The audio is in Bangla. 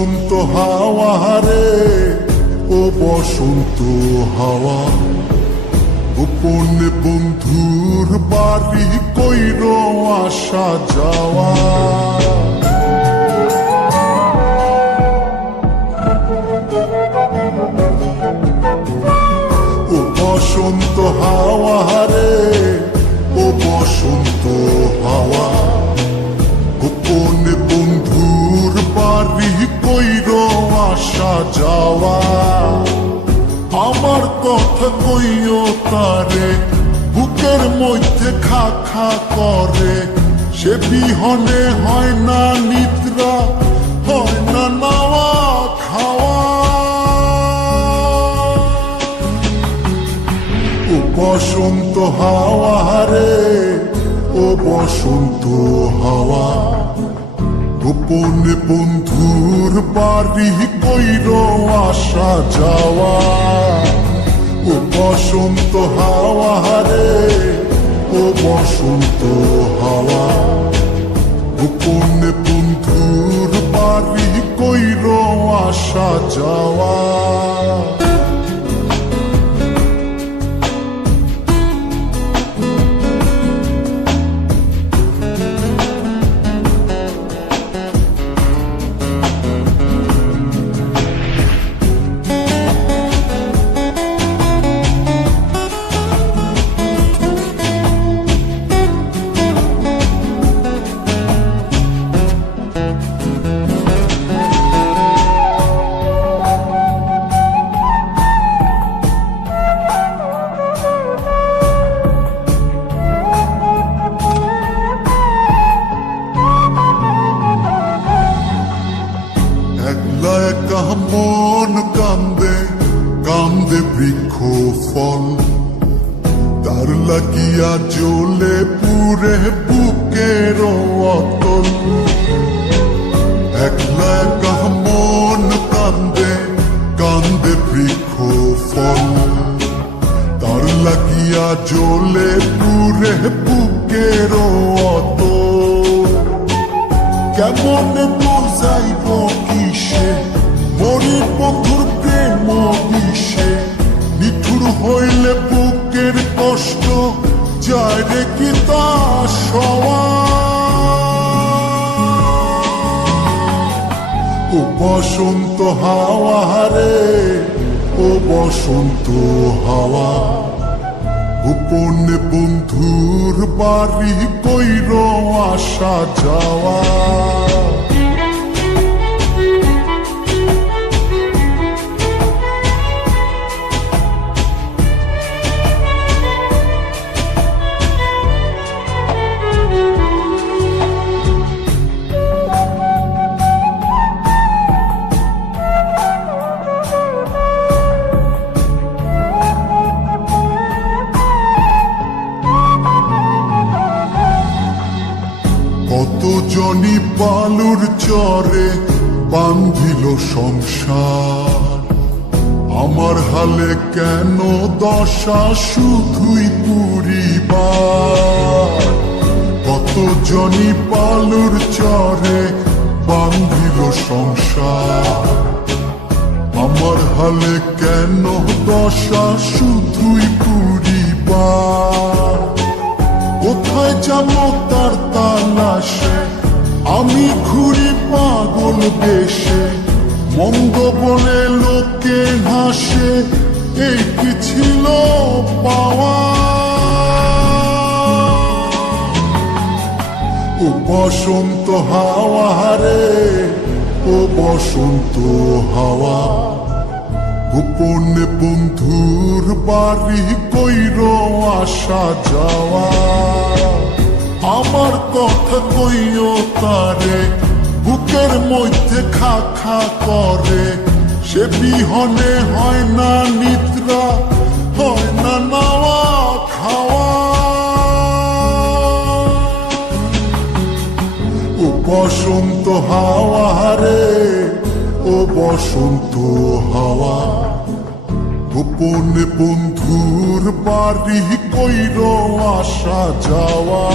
বসন্ত হাওয়া রে, ও বসন্ত হাওয়া, গোপনে বন্ধুর বাড়ি কইর আসা যাওয়া। ও বসন্ত হাওয়া রে, ও বসন্ত হাওয়া, গোপনে বন্ধুর বাড়ি কইর আসা যাওয়া। আমার কথা কইও তারে, বুকের মধ্যে খা খা করে, সে বিহনে হয় না নিদ্রা, হয় না নাওয়া খাওয়া। ও বসন্ত হাওয়া রে, ও বসন্ত হাওয়া, গোপনে বন্ধুর বাড়ি কইর আসা যাওয়া। ও বসন্ত হাওয়া রে, ও বসন্ত হাওয়া, গোপনে বন্ধুর বাড়ি কইর আসা যাওয়া। মন কান্দে কান্দে বৃক্ষ ফল, তার লাগিয়া জ্বলে পুরে বুকের অতল। একলা একা মন কান্দে কান্দে বৃক্ষ ফল, তার লাগিয়া জ্বলে পুরে বুকের অতল। কেমন বুঝাইব কিসে মরির বন্ধুর প্রেম বিষে, নিঠুর হইলে বুকের কষ্ট যায় রে কি তা সওয়া। ও বসন্ত হাওয়া রে, ও বসন্ত হাওয়া, গোপনে বন্ধুর বাড়ি কইর আসা যাওয়া। কত জনি বালুর চরে বান্ধিল সংসার, আমার হালে কেন দশা শুধুই পুরিবার। কত জনি বালুর চরে বান্ধিল সংসার, আমার হালে কেন দশা শুধুই পুরিবার। কোথায় যাবো তার তালাশে, আমি ঘুরি পাগল বেশে, মন্দ বলে লোকে হাসে, এই কি ছিল পাওয়া। ও বসন্ত হাওয়া রে, ও বসন্ত হাওয়া, গোপনে বন্ধুর বাড়ি কইর আসা যাওয়া। আমার কথা কইও তারে, বুকের মধ্যে খা খা করে, সে বিহনে হয় না নিদ্রা, হয় না নাওয়া খাওয়া। ও বসন্ত হাওয়া রে, ও বসন্ত হাওয়া, গোপনে বন্ধুর বাড়ি কইর আসা যাওয়া।